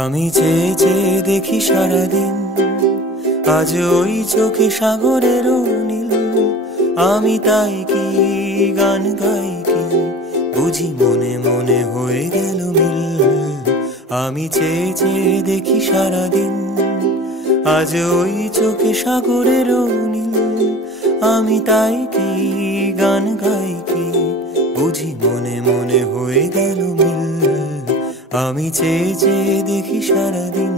আমি চেয়ে চেয়ে দেখি সারাদিন, আজ ওই চোখে সাগরের নীল। আমি তাই কি গান গাই কি, বুঝি মনে মনে হয়ে গেল মিল। আমি চেয়ে চেয়ে দেখি সারাদিন, আজ ওই চোখে সাগরের নীল। আমি তাই কি গান গাই কি, বুঝি মনে মনে হয়ে গেল মিল। আমি চেয়ে চেয়ে দেখি সারাদিন।